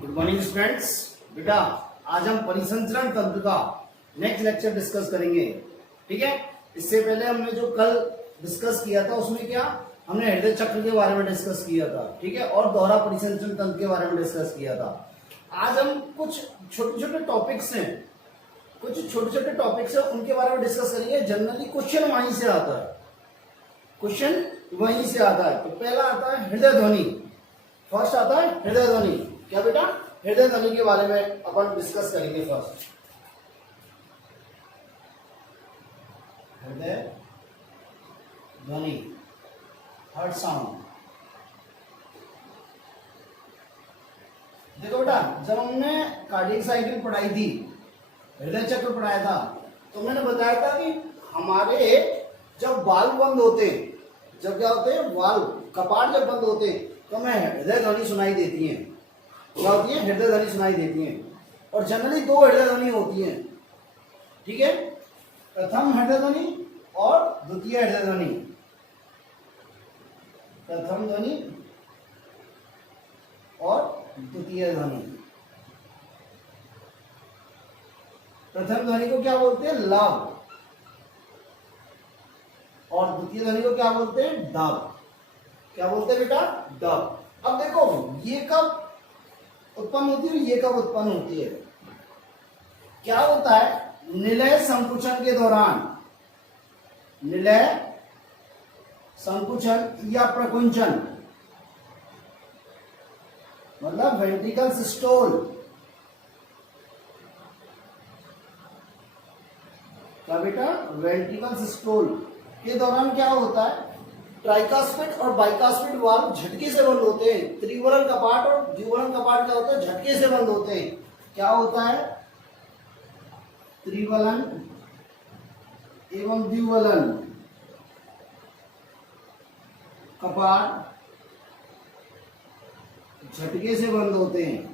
Good morning students. बेटा आज हम परिसंचरण तंत्र का नेक्स्ट लेक्चर डिस्कस करेंगे। ठीक है, इससे पहले हमने जो कल डिस्कस किया था उसमें क्या हमने हृदय चक्र के बारे में डिस्कस किया था। ठीक है, और दोहरा परिसंचरण तंत्र के बारे में डिस्कस किया था। आज हम कुछ छोटे छोटे टॉपिक्स हैं उनके बारे में डिस्कस करेंगे। जनरली क्वेश्चन वहीं से आता है, तो पहला आता है हृदय ध्वनि। फर्स्ट आता है हृदय ध्वनि। क्या बेटा, हृदय ध्वनि के बारे में अपन डिस्कस करेंगे। फर्स्ट हृदय ध्वनि, हार्ट साउंड। देखो बेटा, जब हमने कार्डियक साइकिल पढ़ाई थी, हृदय चक्र पढ़ाया था, तो मैंने बताया था कि हमारे जब वाल्व बंद होते, जब क्या होते हैं वाल्व कपाट जब बंद होते तो हमें हृदय ध्वनि सुनाई देती है। क्या होती है? हृदय ध्वनि सुनाई देती है। और जनरली दो हृदय ध्वनि होती है। ठीक है, प्रथम हृदय ध्वनि और द्वितीय हृदय ध्वनि। प्रथम ध्वनि और द्वितीय ध्वनि। प्रथम ध्वनि को क्या बोलते हैं? लाभ। और द्वितीय ध्वनि को क्या बोलते हैं? दाब। क्या बोलते हैं बेटा? दाब। अब देखो, ये कब उत्पन्न होती है और ये कब उत्पन्न होती है? क्या होता है? निलय संकुचन के दौरान, निलय संकुचन या प्रकुंचन, मतलब वेंट्रिकल सिस्टोल। क्या बेटा? वेंट्रिकल सिस्टोल के दौरान क्या होता है? ट्राइकास्पिड और बाइकास्पिड वाल्व झटके से बंद होते हैं। त्रिवलन कपाट और द्विवलन कपाट क्या होता है? झटके से बंद होते हैं। क्या होता है? त्रिवलन एवं द्विवलन कपाट झटके से बंद होते हैं।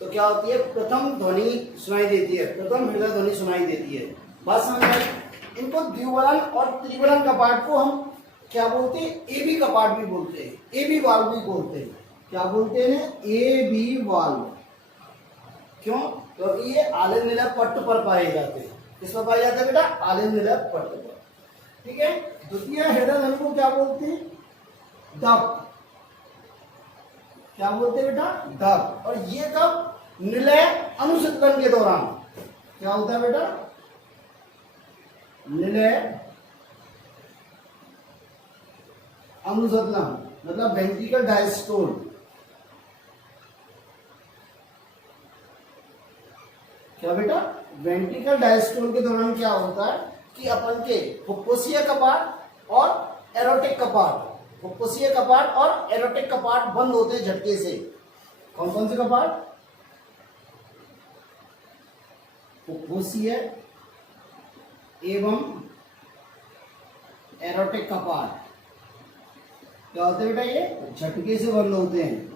तो क्या होती है? प्रथम ध्वनि सुनाई देती है, प्रथम हृदय ध्वनि सुनाई देती है। बात समझ में आई? इनको द्विवलन और त्रिवलन कपाट को हम क्या बोलते हैं? ए बी कपाट भी बोलते हैं, ए बी वाल्व भी बोलते हैं। क्या बोलते हैं? A B valve. क्यों? तो ये आलिंद निलय पट्ट पर पाए जाते हैं। किस पर पाए जाते हैं बेटा? आलिंद निलय पट्ट पर। ठीक है, द्वितीय हृदय ध्वनि को क्या बोलते हैं? दब। क्या बोलते हैं बेटा? दब। और ये कब? निलय अनुसंधान के दौरान। क्या होता है बेटा? निलय अनुसंधान मतलब वेंट्रिकल डायस्टोल। क्या बेटा? वेंट्रिकल डायस्टोल के दौरान क्या होता है कि अपन के फुफ्फुसीय कपाट और एरोटिक कपाट, फुफ्फुसीय कपाट और एरोटिक कपाट बंद होते हैं झटके से। कौन कौन से कपाट? फुफ्फुसीय एवं एरोटिक कपाट क्या होते हैं बेटा? ये झटके से बंद होते हैं।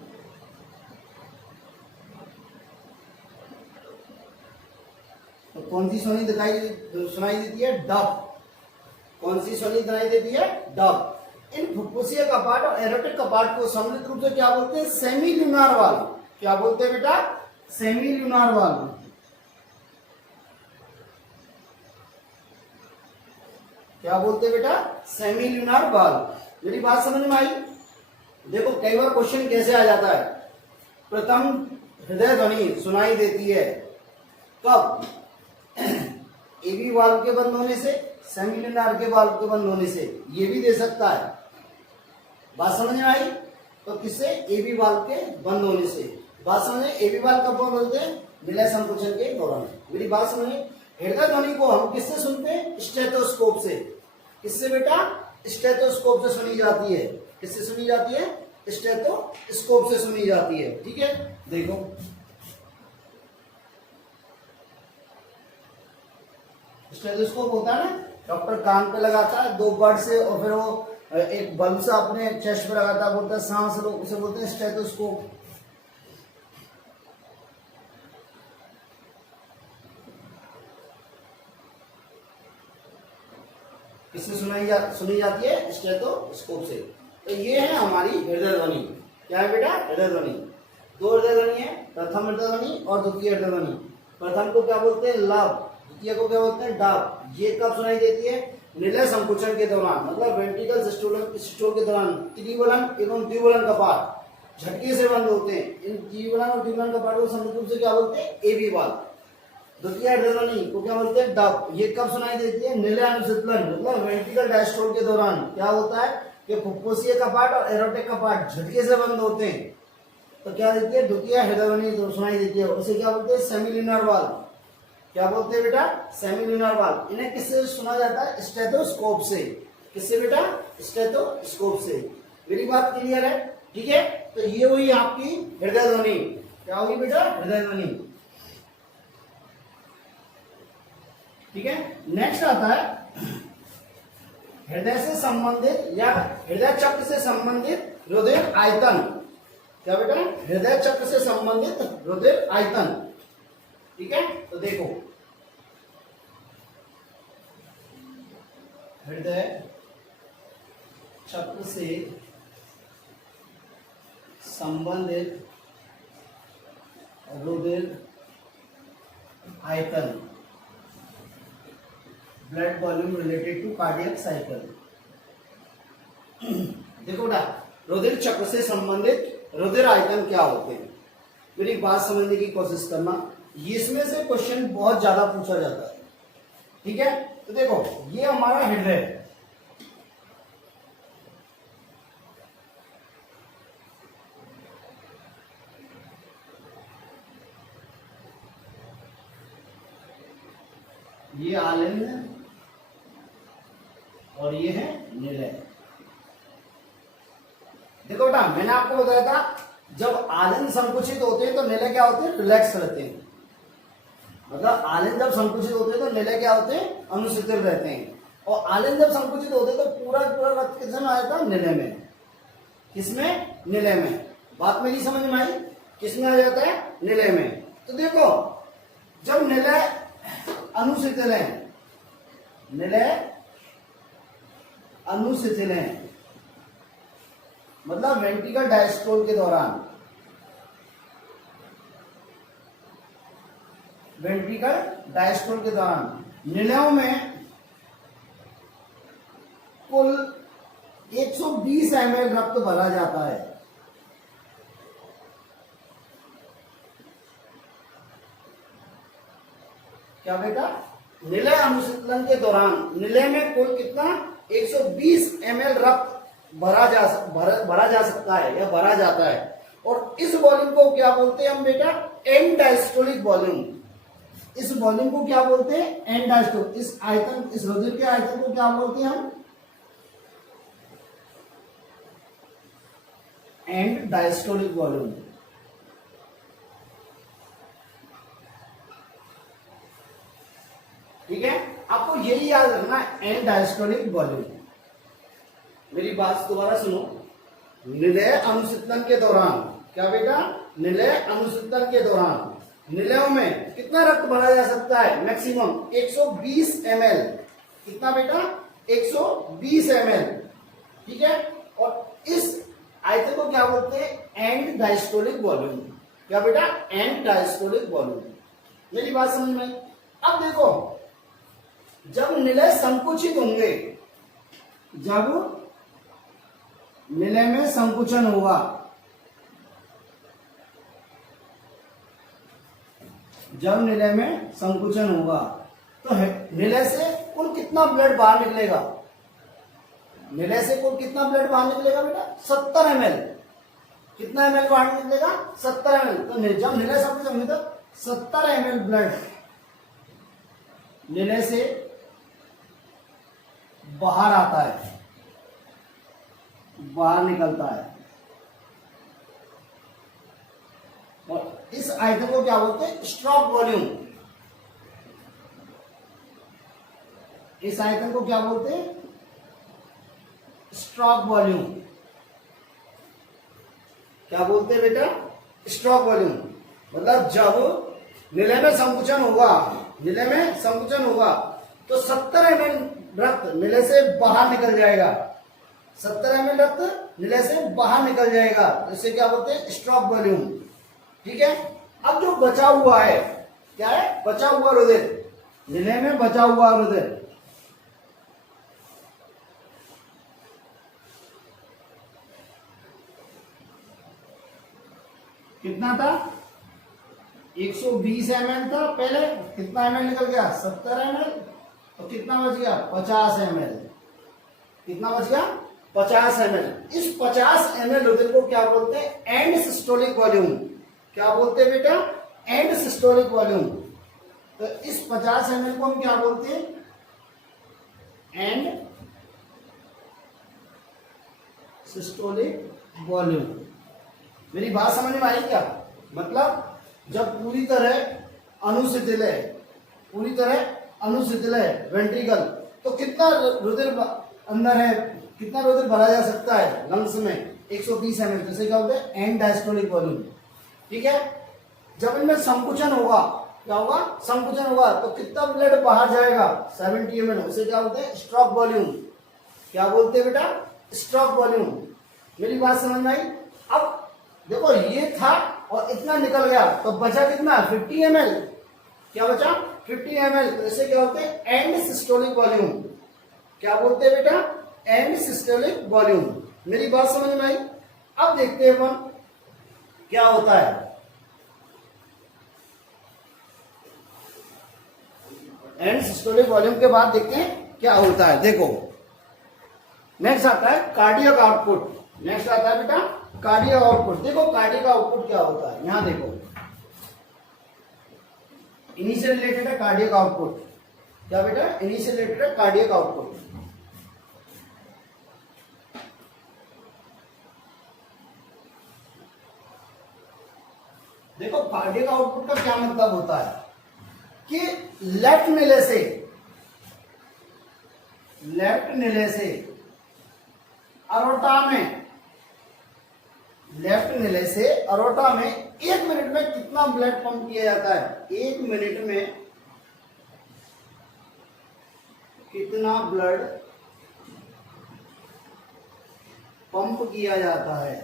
तो कौन सी ध्वनि सुनाई देती है? डब। कौन सी ध्वनि सुनाई देती है? डब। इन फुफ्फुसीय कपाट और एरोटिक कपाट को सम्मिलित रूप से क्या बोलते हैं? Semi lunar valve. क्या बोलते हैं बेटा? Semi lunar valve. क्या बोलते हैं बेटा? Semi lunar valve. मेरी बात समझ में आई? देखो, कई बार क्वेश्चन कैसे आ जाता है? प्रथम हृदय ध्वनि सुनाई देती है कब? एबी वाल्व के बंद होने से, सेमी ल्यूनार के वाल्व के बंद होने से। ये भी दे सकता है। बात समझ में आई? तो किससे? एबी वाल्व के बंद होने से। बात समझे? एबी वाल्व कब बंद होते हैं? निलय संकुचन के दौरान। मेरी बात समझे? हृदय ध्वनि को हम किससे सुनते हैं? स्टेथोस्कोप से। किससे बेटा? स्टेथोस्कोप से सुनी जाती है। किससे सुनी जाती है? स्टेथोस्कोप से सुनी जाती है। ठीक है, देखो स्टेथोस्कोप होता है ना, डॉक्टर कान पे लगाता है 2 बड से, और फिर वो एक बल्ब से अपने चेस्ट पे लगाता है, बोलता है सांस लो, उसे बोलते हैं स्टेथोस्कोप। किससे सुनी जाती है? स्टेथोस्कोप से। तो ये है हमारी हृदय ध्वनि। क्या है बेटा? हृदय ध्वनि। दो हृदय ध्वनि है, प्रथम हृदय ध्वनि और द्वितीय हृदय ध्वनि। प्रथम को क्या बोलते हैं? लव। द्वितीय को क्या बोलते हैं? डब। ये कब सुनाई देती है? निलय संकुचन के दौरान, मतलब वेंट्रिकल सिस्टोल के दौरान त्रिवलन एवं द्विवलन कपाट झटके से बंद होते हैं। इन त्रिवलन और द्विवलन कपाट को संयुक्त रूप से क्या बोलते हैं? AB valve. द्वितीय हृदय ध्वनि को क्या बोलते हैं? डब। ये कब सुनाई देती है? निलय अनुशीतलन, मतलब वेंट्रिकल डायस्टोल के दौरान क्या होता है कि फुफ्फुसीय कपाट और एरोटिक कपाट झटके से बंद होते हैं, तो क्या देती है? द्वितीय हृदय ध्वनि सुनाई देती है। उसे क्या बोलते हैं? Semilunar valve. क्या बोलते हैं बेटा? Semilunar valve. इन्हें किससे सुना जाता है? स्टेथोस्कोप से। किससे बेटा? स्टेथोस्कोप से। मेरी बात क्लियर है? ठीक है। तो ये हुई आपकी हृदय ध्वनि। क्या होगी बेटा? हृदय ध्वनि। ठीक है। नेक्स्ट आता है हृदय से संबंधित या हृदय चक्र से संबंधित रुधिर आयतन। क्या बेटा? हृदय चक्र से संबंधित रुधिर आयतन। ठीक है। तो देखो, हृदय चक्र से संबंधित रुधिर आयतन, blood volume related to cardiac cycle. देखो बेटा, रुधिर चक्र से संबंधित रुधिर आयतन क्या होते हैं? मेरी बात समझने की कोशिश करना। इसमें से क्वेश्चन बहुत ज्यादा पूछा जाता है। ठीक है। तो देखो, ये हमारा हृदय है। ये आलिंद और ये है निलय। देखो बेटा, मैंने आपको बताया था जब आलिंद संकुचित होते हैं तो निलय क्या होते हैं? रिलैक्स रहते हैं। मतलब आलिंद जब संकुचित होते हैं तो निलय क्या होते हैं? अनुशिथिल रहते हैं। और आलिंद जब संकुचित होते हैं तो पूरा पूरा रक्त किसमें आ जाता है? निलय में। किसमें? निलय में। बात मेरी समझ में आई? किसमें आ जाता है? निलय में। तो देखो, जब निलय अनुशिथिल है, निलय अनुशिथिल है, मतलब वेंट्रिकल डायस्टोल के दौरान, वेंट्रिकल डायस्टोल के दौरान निलयों में कुल 120 ml रक्त भरा जाता है। क्या बेटा? निलय अनुशीतलन के दौरान निलय में कुल कितना? 120 ml रक्त भरा जा सकता है या भरा जाता है। और इस वॉल्यूम को क्या बोलते हैं हम बेटा? And diastolic volume. इस वॉल्यूम को क्या बोलते हैं? And diastole. इस आयतन, इस रुधिर के आयतन को क्या बोलते हैं हम? And diastolic volume. ठीक है। आपको यही याद रखना, एंड डायस्टोलिक वॉल्यूम। मेरी बात दोबारा सुनो। निलय अनुशीतलन के दौरान, क्या बेटा? निलय अनुशीतलन के दौरान निलयों में कितना रक्त भरा जा सकता है? Maximum 120 ml। कितना बेटा? 120 ml। ठीक है। और इस आयतन को क्या बोलते हैं? And diastolic volume. क्या बेटा? And diastolic volume. मेरी बात समझ में आई? अब देखो, जब निलय संकुचित होंगे, जब निलय में संकुचन होगा, जब निलय में संकुचन होगा तो निलय से कुल कितना ब्लड बाहर निकलेगा? निलय से कुल कितना ब्लड बाहर निकलेगा बेटा? 70 ml। कितना ml बाहर निकलेगा? 70 ml। तो जब निलय संकुचन होगा तो 70 ml ब्लड निलय से बाहर आता है, बाहर निकलता है। और इस आयतन को क्या बोलते हैं? Stroke volume. इस आयतन को क्या बोलते हैं? Stroke volume. क्या बोलते हैं बेटा? Stroke volume. मतलब जब निलय में संकुचन होगा, निलय में संकुचन होगा तो 70 ml रक्त निले से बाहर निकल जाएगा, 70 ml रक्त निले से बाहर निकल जाएगा, इसे क्या बोलते हैं, स्ट्रोक वॉल्यूम। ठीक है, अब जो बचा हुआ है क्या है, बचा हुआ रुधिर, निले में बचा हुआ रुधिर कितना था, 120 ml था पहले, कितना ml निकल गया, 70 ml, और कितना बच गया, 50 ml, कितना बच गया, 50 ml। इस 50 ml रुधिर को क्या बोलते हैं, एंड सिस्टोलिक वॉल्यूम। क्या बोलते हैं बेटा, एंड सिस्टोलिक वॉल्यूम। तो इस 50 ml को हम क्या बोलते हैं, एंड सिस्टोलिक वॉल्यूम। मेरी बात समझ में आई क्या, मतलब जब पूरी तरह अनुशिथिल है, पूरी तरह अनुशिथिल है वेंट्रिकल, तो कितना रुधिर अंदर है, कितना रुधिर भरा जा सकता है लंग्स में, 120 ml, जैसे क्या बोलते हैं, एंड डायस्टोलिक वॉल्यूम। ठीक है, जब इनमें संकुचन होगा, क्या होगा, संकुचन होगा, तो कितना ब्लड बाहर जाएगा, 70 ml, उसे क्या बोलते हैं, स्ट्रोक वॉल्यूम। क्या बोलते हैं बेटा, स्ट्रोक वॉल्यूम। मेरी बात समझ में आई। अब देखो ये था और इतना निकल गया, तो बचा कितना, 50 ml, क्या बचा, 50 ml, तो इसे क्या बोलते हैं, एंड सिस्टोलिक वॉल्यूम। क्या बोलते हैं बेटा, एंड सिस्टोलिक वॉल्यूम। मेरी बात समझ में आई। अब देखते हैं अपन क्या होता है। एंड सिस्टोलिक वॉल्यूम के बाद देखते हैं क्या होता है। देखो नेक्स्ट आता है कार्डियक आउटपुट। नेक्स्ट आता है बेटा कार्डियक आउटपुट। देखो कार्डियक आउटपुट क्या होता है, यहां देखो इनिशियल रिलेटेड है कार्डियक आउटपुट। क्या बेटा, इनिशियल रिलेटेड है कार्डियक आउटपुट। देखो कार्डियक आउटपुट का क्या मतलब होता है कि लेफ्ट नीले से अरोटा में, लेफ्ट नीले से अरोटा में 1 मिनट में कितना ब्लड पंप किया जाता है, 1 मिनट में कितना ब्लड पंप किया जाता है,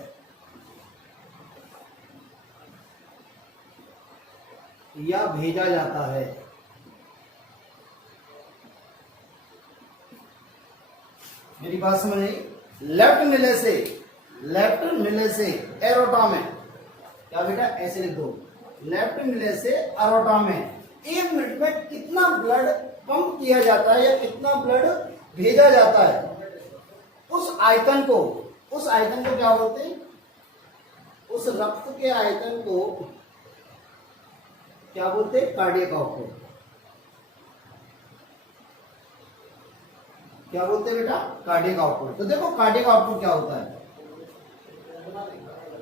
या भेजा जाता है। मेरी बात समझ आई। लेफ्ट नीले से एरोटा में, क्या बेटा ऐसे लिख दो, लेफ्ट नीले से अरोटा में 1 मिनट में कितना ब्लड पंप किया जाता है या कितना ब्लड भेजा जाता है, उस आयतन को क्या बोलते हैं, उस रक्त के आयतन को क्या बोलते हैं, कार्डियक आउटपुट। क्या बोलते हैं बेटा, कार्डियक आउटपुट। तो देखो कार्डियक आउटपुट क्या होता है,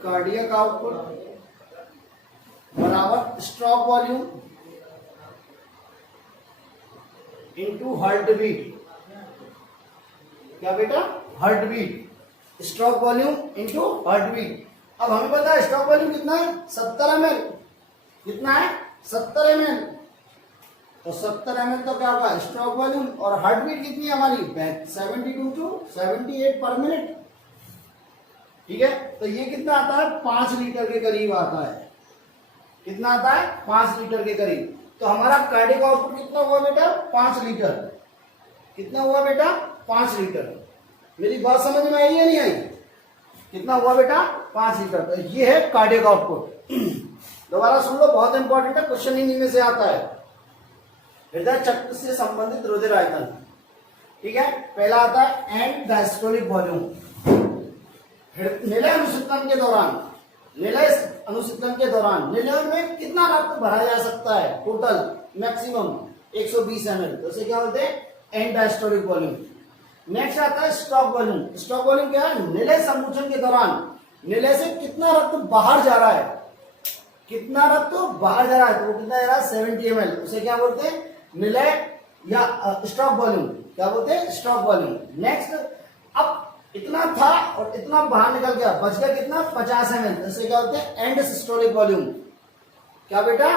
कार्डियक आउटपुट बराबर stroke volume into heart beat. क्या बेटा, heart beat, stroke volume into heart beat. अब हमें पता है स्ट्रोक वॉल्यूम कितना है, 70 ml। कितना है, 70 ml। तो 70 ml तो क्या होगा स्ट्रोक वॉल्यूम, और हार्ट बीट कितनी है हमारी, 72 to 78 पर मिनट। ठीक है, तो ये कितना आता है, 5 लीटर के करीब आता है। कितना आता है, 5 लीटर के करीब। तो हमारा कार्डियक आउटपुट कितना हुआ बेटा, 5 लीटर। कितना हुआ बेटा, 5 लीटर। मेरी बात समझ में आई या नहीं आई, कितना हुआ बेटा, 5 लीटर। तो ये है कार्डियक आउटपुट। दोबारा सुन लो, बहुत इंपॉर्टेंट है, क्वेश्चन इन्हीं में से आता है। हृदय चक्र से संबंधित रुधिर आयतन। ठीक है, पहला आता है एंड डायस्टोलिक वॉल्यूम। निलय अनुशीतन के दौरान निलय में कितना रक्त भरा जा सकता है, टोटल मैक्सिमम 120 ml। तो इसे क्या बोलते हैं, एंड डायस्टोलिक वॉल्यूम। नेक्स्ट आता है स्ट्रोक वॉल्यूम। स्ट्रोक वॉल्यूम क्या है, निलय संकुचन के दौरान निलय से कितना रक्त बाहर जा रहा है, कितना रक्त बाहर जा रहा है, तो वो कितना जा रहा है, 70 ml। उसे क्या बोलते हैं, निलय या स्ट्रोक वॉल्यूम। क्या बोलते हैं, स्ट्रोक वॉल्यूम। नेक्स्ट, अब इतना था और इतना बाहर निकल गया, बच गया कितना, 50 ml। इसे क्या बोलते हैं, एंड सिस्टोलिक वॉल्यूम। क्या बेटा,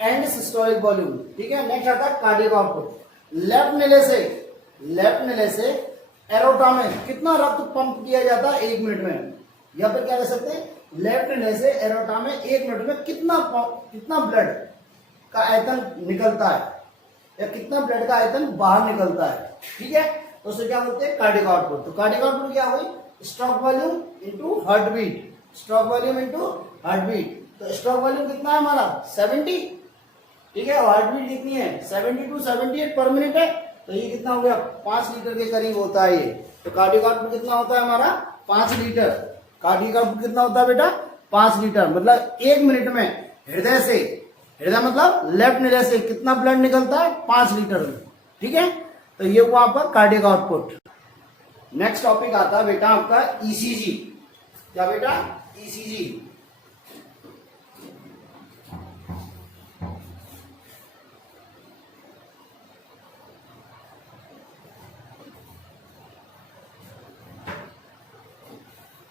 एंड सिस्टोलिक वॉल्यूम। ठीक है, नेक्स्ट आता है कार्डियक आउटपुट। लेफ्ट लेफ्ट निले से एरोटा में कितना रक्त पंप किया जाता है 1 मिनट में। यहाँ पर क्या कह सकते हैं, लेफ्ट निले से एरोटा में 1 मिनट में कितना ब्लड का आयतन निकलता है या कितना ब्लड का आयतन बाहर निकलता है। ठीक है, तो उसे क्या बोलते हैं, कार्डियक आउटपुट। तो कार्डियक आउटपुट क्या हुई, stroke volume into heart beat, stroke volume into heart beat. तो स्ट्रोक वॉल्यूम कितना है हमारा 70, ठीक है, और हार्ट बीट कितनी है 70 to 78 पर मिनट है। तो ये कितना हो गया 5 लीटर के करीब होता है ये। तो कार्डियक आउटपुट कितना होता है हमारा 5 लीटर। कार्डियक आउटपुट कितना होता है बेटा 5 लीटर, मतलब 1 मिनट में हृदय से, हृदय मतलब लेफ्ट हृदय से कितना ब्लड निकलता है 5 लीटर। ठीक है, तो ये हुआ आपका कार्डियक आउटपुट। नेक्स्ट टॉपिक आता है बेटा आपका ईसीजी। क्या बेटा, ईसीजी।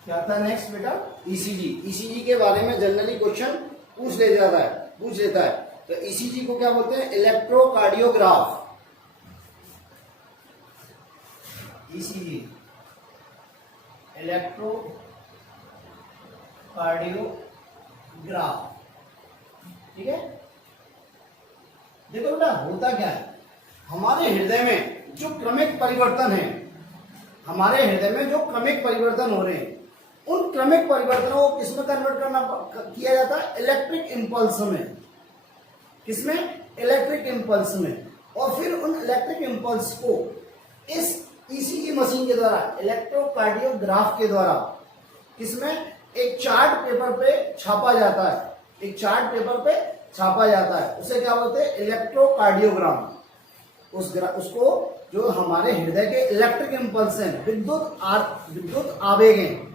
क्या आता है नेक्स्ट बेटा, ईसीजी। ईसीजी के बारे में जनरली क्वेश्चन पूछ लेता है। तो ईसीजी को क्या बोलते हैं, इलेक्ट्रोकार्डियोग्राफ। ECG electrocardiograph. ठीक है, देखो बेटा होता क्या है, हमारे हृदय में जो क्रमिक परिवर्तन है, हमारे हृदय में जो क्रमिक परिवर्तन हो रहे हैं, उन क्रमिक परिवर्तनों को किसमें कन्वर्ट किया जाता है, इलेक्ट्रिक इंपल्स में। किसमें, इलेक्ट्रिक इंपल्स में। और फिर उन इलेक्ट्रिक इंपल्स को इस ईसीजी मशीन के द्वारा, इलेक्ट्रोकार्डियोग्राफ के द्वारा, किसमें, एक चार्ट पेपर पे छापा जाता है। एक चार्ट पेपर पे छापा जाता है, उसे क्या बोलते हैं, इलेक्ट्रोकार्डियोग्राम। उसको जो हमारे हृदय के इलेक्ट्रिक इंपल्स हैं, विद्युत आवेग हैं,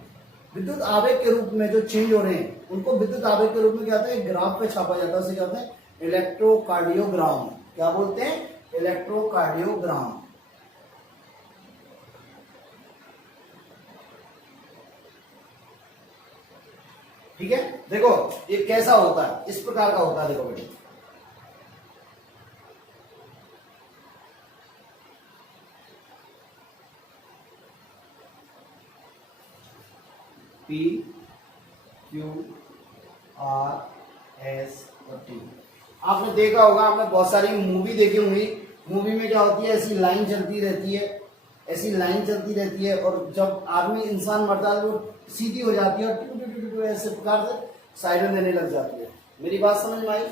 विद्युत आवेग के रूप में जो चेंज हो रहे हैं, उनको विद्युत आवेग के रूप में क्या होता है, ग्राफ पे छापा जाता है, उसे क्या होता है, इलेक्ट्रोकार्डियोग्राम। क्या बोलते हैं, इलेक्ट्रोकार्डियोग्राम। ठीक है, देखो ये कैसा होता है, इस प्रकार का होता है। देखो बेटे, P Q R S और T। आपने देखा होगा, आपने बहुत सारी मूवी देखी होंगी। मूवी में क्या होती है, ऐसी लाइन चलती रहती है, ऐसी लाइन चलती रहती है, और जब आदमी इंसान मरता है तो सीधी हो जाती है और टू टू टू टू ऐसे प्रकार से साइरन देने लग जाती है। मेरी बात समझ में आई?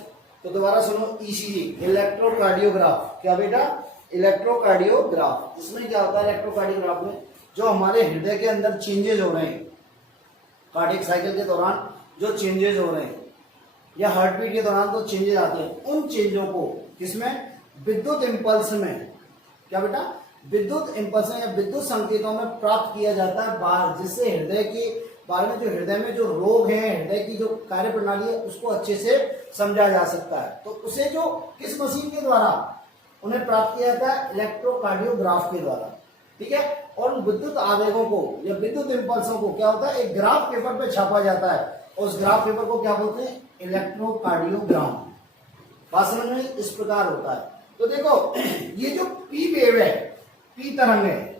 तो दोबारा सुनो, ईसीजी इलेक्ट्रोकार्डियोग्राफ। क्या बेटा, इलेक्ट्रोकार्डियोग्राफ। इसमें क्या होता है, इलेक्ट्रोकार्डियोग्राफ में जो हमारे हृदय के अंदर चेंजेस हो रहे हैं, कार्डियक साइकिल के दौरान जो चेंजेस हो रहे हैं या हार्ट बीट के दौरान जो चेंजेस आते हैं, उन चेंजों को किसमें, विद्युत इंपल्स में, क्या बेटा, विद्युत इंपल्स या विद्युत संकेतों में प्राप्त किया जाता है बाहर, जिससे हृदय के बारे में, जो हृदय में जो रोग है, हृदय की जो कार्य प्रणाली है, उसको अच्छे से समझा जा सकता है। तो उसे जो किस मशीन के द्वारा उन्हें प्राप्त किया जाता है, इलेक्ट्रोकार्डियोग्राफ के द्वारा। ठीक है, और उन विद्युत आवेगों को या विद्युत इंपल्सों को क्या होता है, एक ग्राफ पेपर पे छापा जाता है, और उस ग्राफ पेपर को क्या बोलते हैं, इलेक्ट्रोकार्डियोग्राम। बात समझ में, इस प्रकार होता है। तो देखो ये जो पी वेव है, पी तरंग है,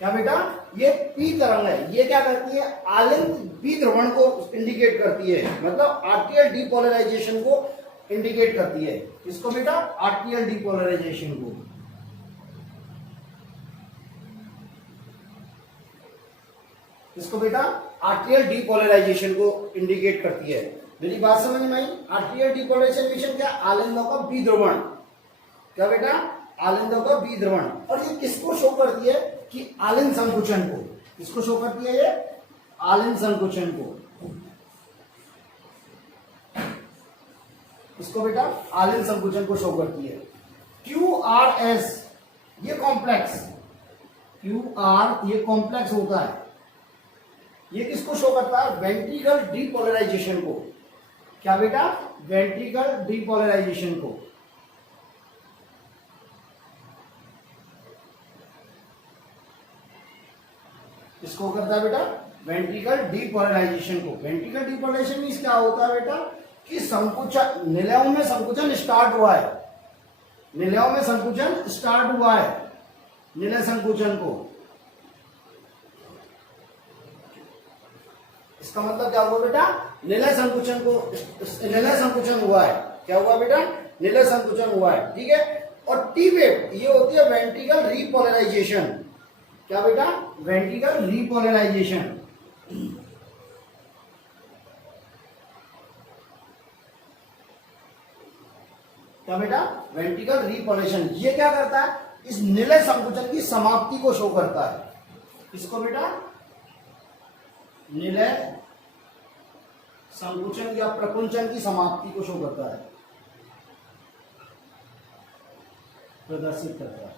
क्या बेटा, ये पी तरंग है, ये क्या करती है, आलिंद बी ध्रुवण को इंडिकेट करती है, मतलब आर्टियल डीपोलराइजेशन को इंडिकेट करती है। इसको बेटा, आर्टियल डीपोलराइजेशन को। इसको बेटा आर्टियल डीपोलराइजेशन को इंडिकेट करती है। मेरी बात समझ में आई? आर्टियल डीपोलराइजेशन क्या, आलिंदों का बी ध्रुवण। क्या बेटा, आलिंदों का बी ध्रुवण। और ये किसको शो करती है, कि आलिंद संकुचन को। किसको शो करती है ये, आलिंद संकुचन को। इसको बेटा आलिंद संकुचन को शो करती है। QRS ये कॉम्प्लेक्स, QR ये कॉम्प्लेक्स होता है, ये किसको शो करता है, वेंट्रिकल डीपोलराइजेशन को। क्या बेटा, वेंट्रिकल डीपोलराइजेशन को। इसको करता है बेटा, वेंट्रिकल डीपोलराइजेशन को। वेंट्रिकल डीपोलराइजेशन मींस क्या होता है बेटा, कि संकुचन, निलयों में संकुचन स्टार्ट हुआ है, निलयों में संकुचन स्टार्ट हुआ है, निलय संकुचन को। इसका मतलब क्या हुआ बेटा, निलय संकुचन हुआ है। क्या हुआ बेटा, निलय संकुचन हुआ है, ठीक है। और टी वेव ये होती है वेंट्रिकल रीपोलराइजेशन। क्या बेटा, वेंट्रिकल रीपोलराइजेशन। क्या बेटा, वेंट्रिकल रीपोलराइजेशन। ये क्या करता है, इस निलय संकुचन की समाप्ति को शो करता है। किसको बेटा, निलय संकुचन या प्रकुंचन की समाप्ति को शो करता है, प्रदर्शित करता है।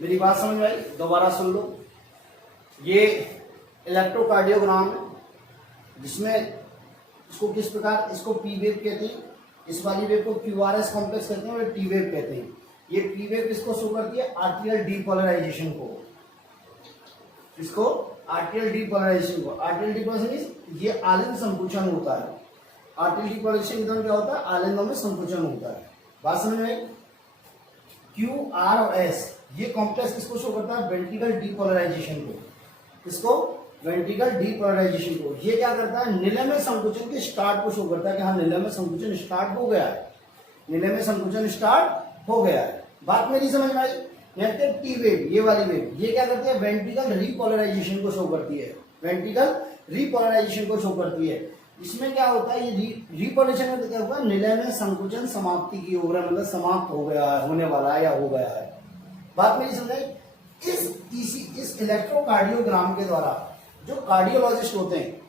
मेरी बात समझ में आई, दोबारा सुन लो। ये इलेक्ट्रोकार्डियोग्राम है, जिसमें इसको किस प्रकार, इसको पी वेव कहते हैं, इस वाली वेव को क्यूआरएस कॉम्प्लेक्स कहते हैं और टी वेव कहते हैं। ये पी वेव किसको शो करती है, आर्टियल डीपोलराइजेशन को। इसको आर्टियल डीपोलराइजेशन को, आर्टियल डीपोलराइजेशन ये आलिंद संकुचन होता है। आर्टियल डीपोलराइजेशन क्या होता है, आलिंदों में संकुचन होता है। बात समझ में आई। क्यू आर और एस ये कॉम्प्लेक्स किसको शो करता है, वेंट्रिकल डीपोलराइजेशन को। इसको वेंट्रिकल डीपोलराइजेशन को। ये क्या करता है, निलय में संकुचन के स्टार्ट को शो करता है कि हाँ निलय में संकुचन स्टार्ट हो गया है, निलय में संकुचन स्टार्ट हो गया है। बात मेरी समझ में आई। नेक्स्ट टी वेव, ये वाली वेव ये क्या करती है, वेंट्रिकल रीपोलराइजेशन को शो करती है, वेंट्रिकल रीपोलराइजेशन को शो करती है। इसमें क्या होता है, ये रीपोलराइजेशन में क्या होगा, निलय में संकुचन समाप्ति की ओर, मतलब समाप्त हो गया है, होने वाला है या हो गया है। बात मेरी समझाई। इस इलेक्ट्रोकार्डियोग्राम के द्वारा जो कार्डियोलॉजिस्ट होते हैं,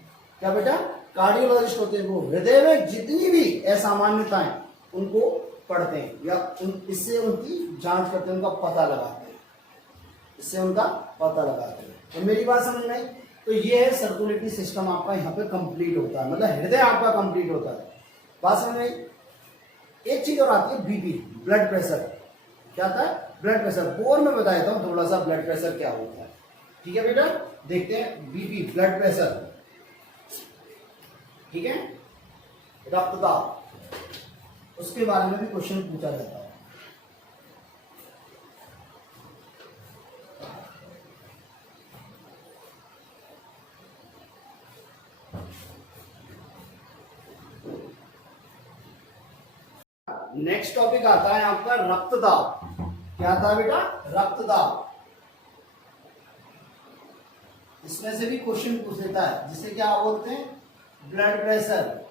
क्या बेटा, कार्डियोलॉजिस्ट होते हैं, वो हृदय में जितनी भी असामान्यताएं उनको पढ़ते हैं या इससे उनकी जांच करते हैं, उनका पता लगाते हैं, इससे उनका पता लगाते हैं। तो मेरी बात समझ में आई। तो ये है सर्कुलेटरी सिस्टम आपका यहाँ पे कंप्लीट होता है, मतलब हृदय आपका कंप्लीट होता है। बात समझ में आई। एक चीज और आती है, बीपी, ब्लड प्रेशर। क्या आता है, ब्लड प्रेशर। बोर्ड में बता देता हूं थोड़ा सा ब्लड प्रेशर क्या होता है, ठीक है बेटा। देखते हैं बीपी, ब्लड प्रेशर, ठीक है। रक्तदाब, उसके बारे में भी क्वेश्चन पूछा जाता है। नेक्स्ट टॉपिक आता है आपका रक्तदाब। क्या आता है बेटा, रक्तदाब। इसमें से भी क्वेश्चन पूछ लेता है, जिसे क्या बोलते हैं, ब्लड प्रेशर,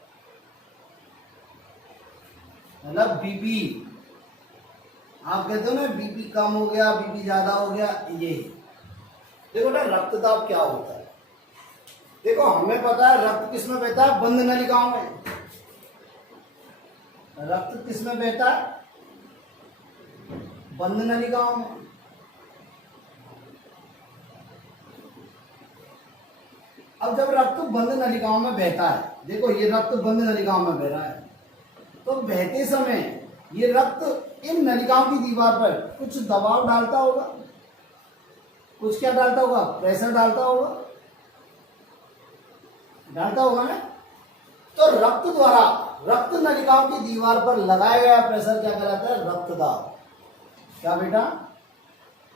मतलब बीपी। आप कहते हो ना बीपी कम हो गया, बीपी ज्यादा हो गया, ये देखो ना रक्तदाब क्या होता है। देखो हमें पता है रक्त किस में बहता है, बंद नलिकाओं में। रक्त किस में बहता है, बंद नलिकाओं में। अब जब रक्त बंद नलिकाओं में बहता है, देखो ये रक्त बंद नलिकाओं में बह रहा है, तो बहते समय ये रक्त इन नलिकाओं की दीवार पर कुछ दबाव डालता होगा, कुछ क्या डालता होगा, प्रेशर डालता होगा, डालता होगा ना। तो रक्त द्वारा रक्त नलिकाओं की दीवार पर लगाया गया प्रेशर क्या कहलाता है, रक्तदाब। क्या बेटा,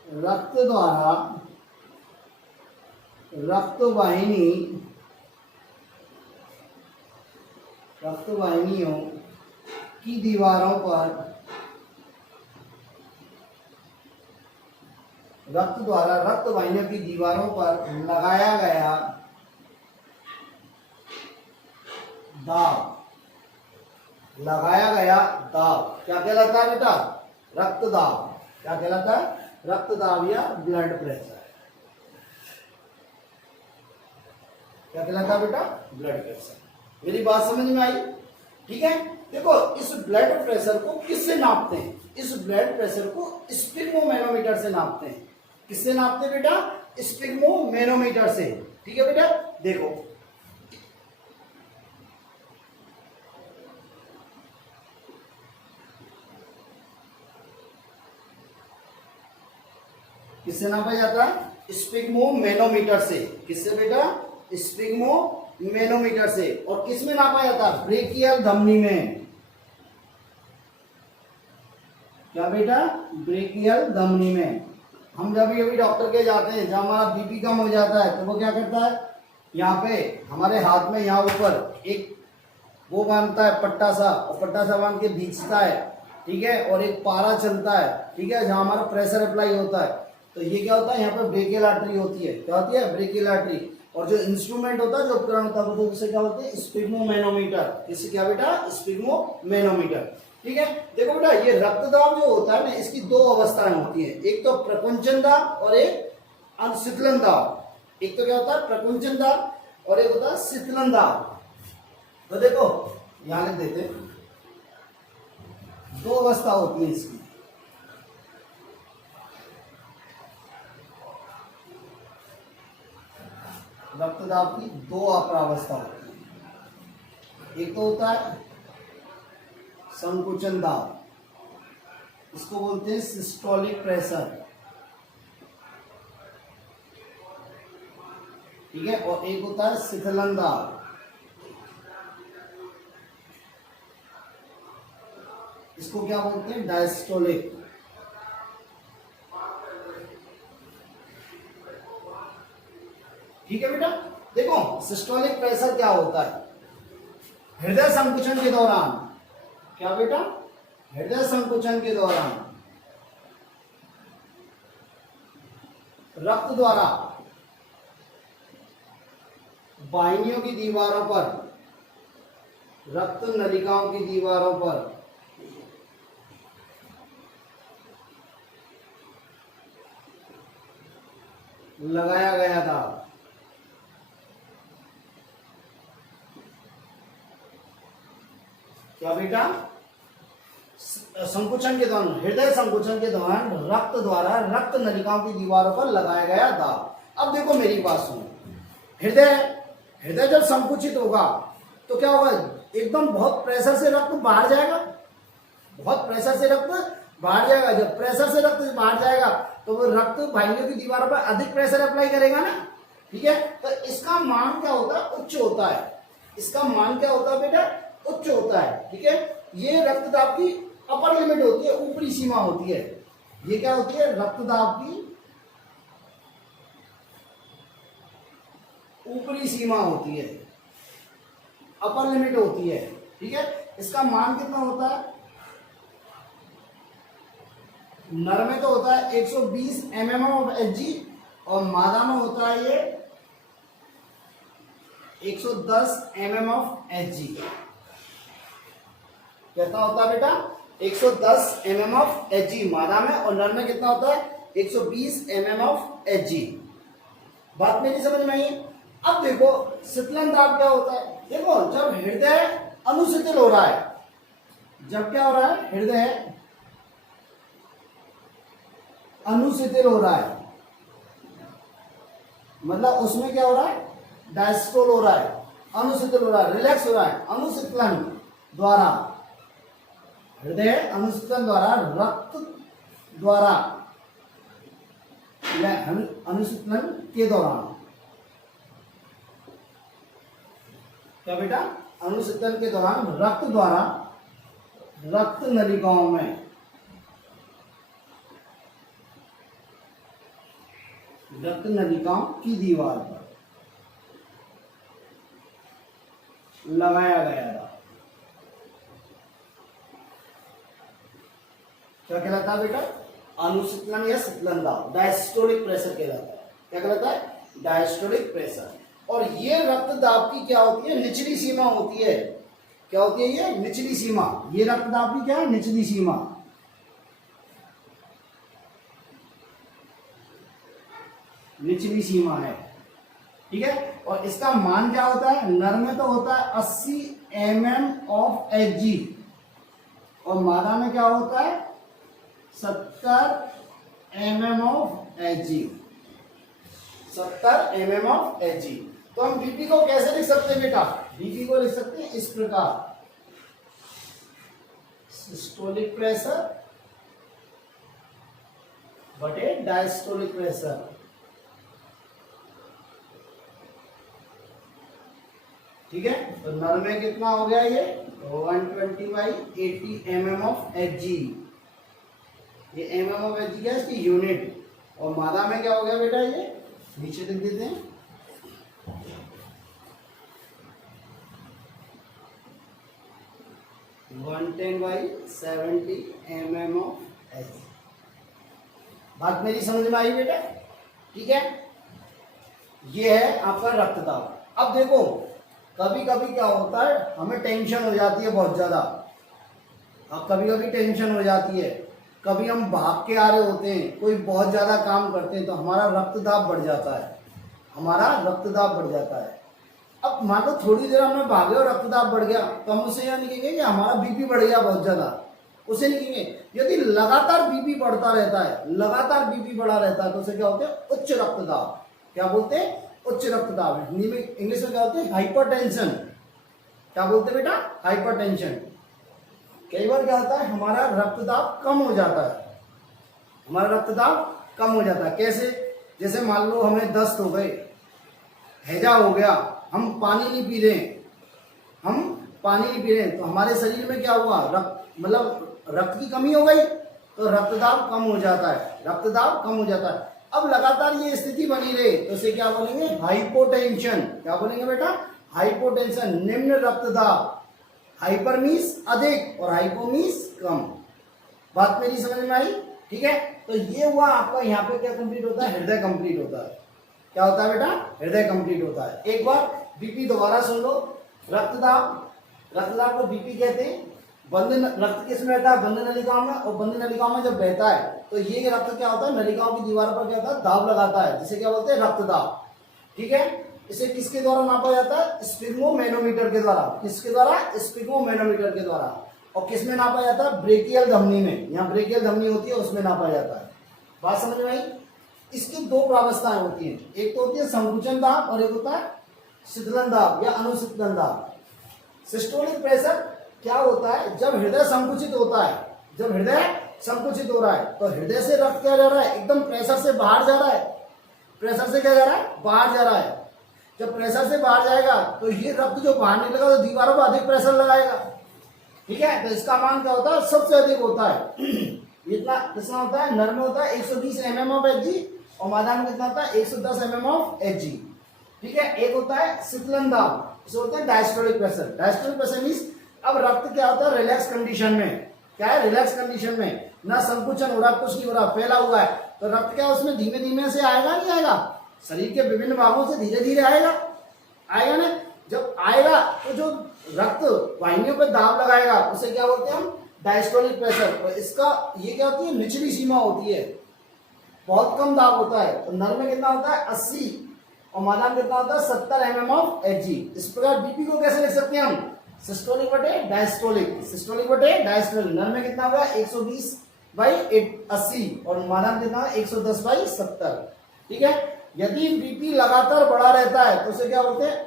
रक्त द्वारा रक्तवाहिनियों की दीवारों पर रक्त द्वारा रक्तवाहिनियों की दीवारों पर लगाया गया दाब, लगाया गया दाब क्या कहलाता है बेटा, रक्तदाब। क्या कहलाता है, रक्तदाब या ब्लड प्रेशर। क्या कहलाता है बेटा, ब्लड प्रेशर। मेरी बात समझ में आई, ठीक है। देखो इस ब्लड प्रेशर को किससे नापते हैं, इस ब्लड प्रेशर को स्पिग्मोमेनोमीटर से नापते हैं। किससे नापते हैं बेटा, स्पिग्मोमेनोमीटर से, ठीक है बेटा। देखो किससे नापा जाता है, स्पिग्मोमेनोमीटर से। किससे बेटा? स्पिग्मोमेनोमीटर से। और किस में नापा जाता है? ब्रेकियल धमनी में। क्या बेटा? ब्रेकियल धमनी में। हम जब भी डॉक्टर के जाते हैं, जब हमारा बीपी कम हो जाता है, तो वो क्या करता है, यहाँ पे हमारे हाथ में यहाँ ऊपर एक वो बांधता है पट्टा सा, और पट्टा सा बांध के खींचता है, ठीक है, और एक पारा चलता है, ठीक है, जहां हमारा प्रेशर अप्लाई होता है। तो ये क्या होता है, यहाँ पे ब्रेकियल आर्टरी होती है। क्या होती है? Brachial artery. और जो इंस्ट्रूमेंट होता है, जो उपकरण होता है, वो उसे क्या बोलते हैं? स्पिग्मोमेनोमीटर। इससे क्या बेटा? स्पिग्मोमेनोमीटर। ठीक है। देखो बेटा, ये रक्तदाब जो होता है ना, इसकी दो अवस्थाएं होती हैं, एक तो प्रकुंचन दाब और एक शीतलन दाब। एक तो क्या होता है? प्रकुंचन दाब और एक होता है शीतलन दाब। तो देखो यहां लिख देते हैं, दो अवस्था होती है इसकी। रक्तदाब की दो अवस्था होती है। एक तो होता है संकुचन दाब, इसको बोलते हैं सिस्टोलिक प्रेशर, ठीक है, और एक होता है शीतलन दाब। इसको क्या बोलते हैं? डायस्टोलिक। ठीक है बेटा। देखो सिस्टोलिक प्रेशर क्या होता है? हृदय संकुचन के दौरान। क्या बेटा? हृदय संकुचन के दौरान रक्त द्वारा वाहिनियों की दीवारों पर, रक्त नलिकाओं की दीवारों पर लगाया गया था। क्या बेटा? संकुचन के दौरान, हृदय संकुचन के दौरान रक्त द्वारा रक्त नलिकाओं की दीवारों पर लगाया गया था। अब देखो मेरी बात सुनो, हृदय जब संकुचित होगा तो क्या होगा? एकदम बहुत प्रेशर से रक्त बाहर जाएगा, बहुत प्रेशर से रक्त बाहर जाएगा। जब प्रेशर से रक्त बाहर जाएगा तो वो रक्त वाहिनियों की दीवारों पर अधिक प्रेशर अप्लाई करेगा ना, ठीक है। तो इसका मान क्या होता है? उच्च होता है। इसका मान क्या होता है बेटा? उच्च होता है, ठीक है। ये रक्तदाब की अपर लिमिट होती है, ऊपरी सीमा होती है। ये क्या होती है? रक्तदाब की ऊपरी सीमा होती है, अपर लिमिट होती है, ठीक है। इसका मान कितना होता है? नर में तो होता है 120 mm ऑफ Hg, और मादा में होता है ये 110 mm ऑफ Hg। कितना होता है बेटा? 110 mm ऑफ Hg मादा में, और नर में कितना होता है? 120 mm ऑफ Hg। बात मेरी समझ में आई? अब देखो शीतलन दाब क्या होता है। देखो जब हृदय अनुशीतल हो रहा है, जब क्या हो रहा है? हृदय अनुशीतल हो रहा है, मतलब उसमें क्या हो रहा है? डायस्टोल हो रहा है, अनुशीतल हो रहा है, रिलैक्स हो रहा है। अनुशीतलन द्वारा, हृदय अनुशीतलन द्वारा रक्त द्वारा या अनुशीतलन के दौरान, क्या बेटा? अनुशीतलन के दौरान रक्त द्वारा रक्त नलिकाओं में रक्त नलिकाओं की दीवार पर लगाया गया था। क्या कहलाता है बेटा? अनुशीतलन या शीतलन दाब, डायस्टोलिक प्रेशर कहलाता है। क्या कहलाता है? Diastolic pressure. और ये रक्त दाब की क्या होती है? निचली सीमा होती है। क्या होती है ये? निचली सीमा। ये रक्त दाब की क्या है? निचली सीमा। निचली सीमा है, ठीक है। और इसका मान क्या होता है? नर में तो होता है 80 mm ऑफ Hg, और मादा में क्या होता है? 70 mm of Hg। 70 mm of Hg। तो हम बीपी को कैसे लिख सकते हैं बेटा? बीपी को लिख सकते हैं इस प्रकार, सिस्टोलिक प्रेशर बटे डायस्टोलिक प्रेशर। ठीक है। तो नर में कितना हो गया ये 120/80 mm ऑफ Hg। ये mm ऑफ Hg क्या है इसकी यूनिट। और मादा में क्या हो गया बेटा, ये नीचे लिख देते हैं 110/70 mm ऑफ Hg। बात मेरी समझ में आई बेटा, ठीक है। ये है आपका रक्तदाब। अब देखो कभी कभी क्या होता है, हमें टेंशन हो जाती है बहुत ज्यादा। अब कभी कभी टेंशन हो जाती है, कभी हम भाग के आ रहे होते हैं, कोई बहुत ज्यादा काम करते हैं, तो हमारा रक्तदाब बढ़ जाता है, हमारा रक्तदाब बढ़ जाता है। अब मान लो थोड़ी देर हमने भागे और रक्तदाब बढ़ गया, तो हम उसे यह नहीं कहेंगे कि हमारा बीपी बढ़ गया बहुत ज्यादा, उसे नहीं कहेंगे। यदि लगातार बीपी बढ़ता रहता है, लगातार बीपी बढ़ा रहता है, तो उसे क्या होते हैं उच्च रक्तदाब। क्या बोलते हैं उच्च रक्तदाब। हिंदी में इंग्लिश में क्या होते हैं हाइपरटेंशन। क्या बोलते हैं बेटा हाइपरटेंशन। कई बार क्या होता है हमारा रक्तदाब कम हो जाता है, हमारा रक्तदाब कम हो जाता है। कैसे, जैसे मान लो हमें दस्त हो गए, हैजा हो गया, हम पानी नहीं पी रहे, हम पानी नहीं पी रहे, तो हमारे शरीर में क्या हुआ मतलब रक्त की कमी हो गई, तो रक्तदाब कम हो जाता है, रक्तदाब कम हो जाता है। अब लगातार ये स्थिति बनी रहे तो इसे क्या बोलेंगे हाइपोटेंशन। क्या बोलेंगे बेटा हाइपोटेंशन, निम्न रक्तदाब। हाइपर मीन्स अधिक और हाइपो मीन्स कम। बात मेरी समझ में आई, ठीक है। तो ये हुआ आपका, यहाँ पे क्या कंप्लीट होता है हृदय कंप्लीट होता है। क्या होता है बेटा हृदय कंप्लीट होता है। एक बार बीपी दोबारा सुन लो। रक्तदाब, रक्तदाब को बीपी कहते हैं। बंद रक्त किसमें रहता है बंद नलिकाओं में, और बंद नलिकाओं में जब बहता है तो ये रक्त क्या होता है नलिकाओं की दीवार पर क्या होता है दाब लगाता है, जिसे क्या बोलते हैं रक्तदाब, ठीक है। इसे किसके द्वारा नापा जाता है स्फिग्मोमेनोमीटर के द्वारा। किसके द्वारा स्फिग्मोमेनोमीटर के द्वारा। और किसमें नापा जाता है ब्रेकियल धमनी में, यहाँ ब्रेकियल धमनी होती है उसमें नापा जाता है। बात समझ में आई। इसकी दो प्रावस्थाएं होती हैं, एक तो होती है संकुचन दाब और एक होता है शीतलन दाब या अनुशीतलन दाब। सिस्टोलिक प्रेशर क्या होता है जब हृदय संकुचित होता है, जब हृदय संकुचित हो रहा है तो हृदय से रक्त क्या जा रहा है एकदम प्रेशर से बाहर जा रहा है, प्रेशर से क्या जा रहा है बाहर जा रहा है। जब प्रेशर से बाहर जाएगा तो ये रक्त जो बाहर निकलेगा तो दीवारों पर अधिक प्रेशर लगाएगा, ठीक है। तो इसका मान क्या होता है सबसे अधिक होता है इतना कितना होता है नर में होता है 120 mm ऑफ Hg और मादा में कितना होता है 110 mm ऑफ Hg, ठीक है। एक होता है शीतलन दाब, इसे होता है diastolic pressure. Diastolic pressure means अब रक्त क्या होता है रिलैक्स कंडीशन में, क्या है रिलैक्स कंडीशन में, ना संकुचन हो रहा कुछ नहीं हो रहा फैला हुआ है, तो रक्त क्या उसमें धीमे धीमे से आएगा नहीं आएगा, शरीर के विभिन्न भागों से धीरे धीरे आएगा, आएगा ना। जब आएगा तो जो रक्त वाहिनियों पर दाब लगाएगा उसे क्या बोलते हैं हम डायस्टोलिक प्रेशर। और इसका ये क्या होती है निचली सीमा होती है, बहुत कम दाब होता है। तो नर में कितना होता है 80 और मादा में कितना होता है 70 mm ऑफ Hg। इस प्रकार बीपी को कैसे लिख सकते हैं हम सिस्टोलिक बटे डायस्टोलिक, सिस्टोलिक बटे डायस्टोलिक। नर में कितना होगा 120/80 और मादा में कितना 110/70, ठीक है। यदि बीपी लगातार बढ़ा रहता है तो उसे क्या बोलते हैं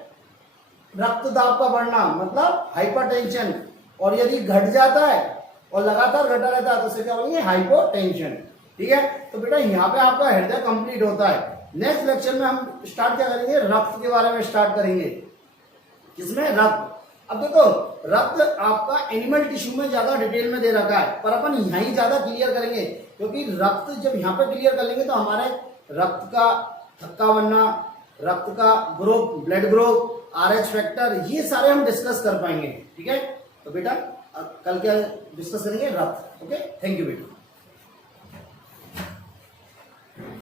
रक्तदाब का बढ़ना मतलब हाइपरटेंशन। और यदि घट जाता है और लगातार घटा रहता है तो उसे क्या बोलेंगे हाइपोटेंशन, ठीक है। तो बेटा यहाँ पे आपका हृदय कंप्लीट होता है। नेक्स्ट लेक्चर में हम स्टार्ट क्या करेंगे रक्त के बारे में स्टार्ट करेंगे, किसमें रक्त। अब देखो रक्त आपका एनिमल टिश्यू में ज्यादा डिटेल में दे रखा है, पर अपन यहाँ ही ज्यादा क्लियर करेंगे, क्योंकि रक्त जब यहाँ पे क्लियर कर लेंगे तो हमारे रक्त का थक्का बनना, रक्त का group, blood group, RH factor, ये सारे हम डिस्कस कर पाएंगे, ठीक है। तो बेटा कल क्या डिस्कस करेंगे रक्त। ओके, थैंक यू बेटा।